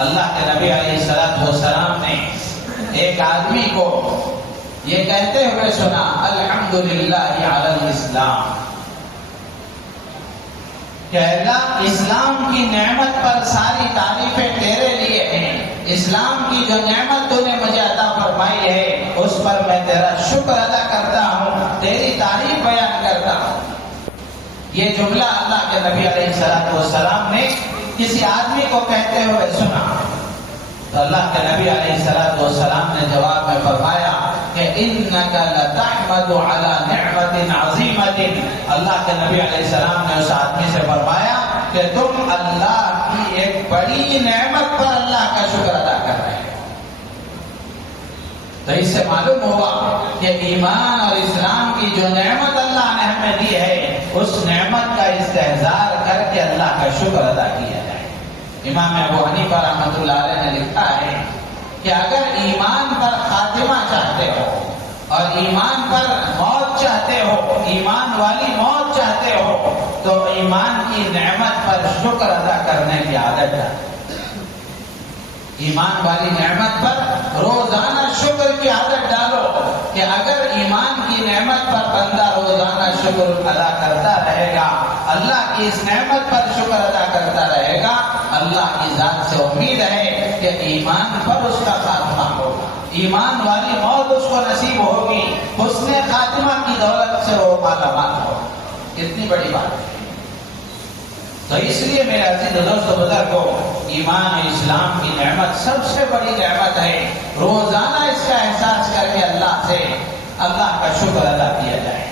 اللہ کے نبی علیہ السلام نے ایک آدمی کو یہ کہتے ہوئے سنا، الحمدللہ علی الاسلام، کہ اللہ اسلام کی نعمت پر ساری تعریفیں تیرے لیے ہیں، اسلام کی جو نعمت تو نے مجھے عطا فرمائی ہے اس پر میں تیرا شکر ادا کرتا ہوں، تیری تعریف بیان کرتا ہوں۔ یہ جملہ اللہ کے نبی علیہ السلام نے کسی آدمی کو کہتے ہوئے سنا، تو اللہ کے نبی علیہ السلام نے جواب میں فرمایا کہ انک لتحمد علی نعمت عظیمۃ، اللہ کے نبی علیہ السلام نے اس آدمی سے فرمایا کہ تم اللہ کی ایک بڑی نعمت پر اللہ کا شکر ادا کر رہے ہیں۔ تو اس سے معلوم ہوا کہ ایمان اور اسلام کی جو نعمت اللہ نے ہمیں دی ہے اس نعمت کا استحضار کر کے اللہ کا شکر ادا کیا جائے۔ امام ابو حنیفہ رحمۃ اللہ علیہ نے لکھا ہے کہ اگر ایمان پر خاتمہ چاہتے ہو اور ایمان پر موت چاہتے ہو، ایمان والی موت چاہتے ہو، تو ایمان کی نعمت پر شکر ادا کرنے کی عادت ڈالو۔ ایمان والی نعمت پر روزانہ شکر کی عادت ڈالو کہ اگر ایمان کی نعمت پر بندہ روزانہ شکر ادا کرتا رہے گا، اللہ کی اس نعمت پر شکر ادا کرتا رہے گا، اللہ کی ذات سے امید ہے کہ ایمان پر اس کا خاتمہ ہوگا، ایمان والی موت اس کو نصیب ہوگی، حسن خاتمہ کی دولت سے وہ مالا مال ہوگا۔ کتنی بڑی بات ہے۔ تو اس لیے میرے عزیز دوستو بزرگوں، ایمان اسلام کی نعمت سب سے بڑی نعمت ہے، روزانہ اس کا احساس کر کے اللہ سے اللہ کا شکر ادا کیا جائے۔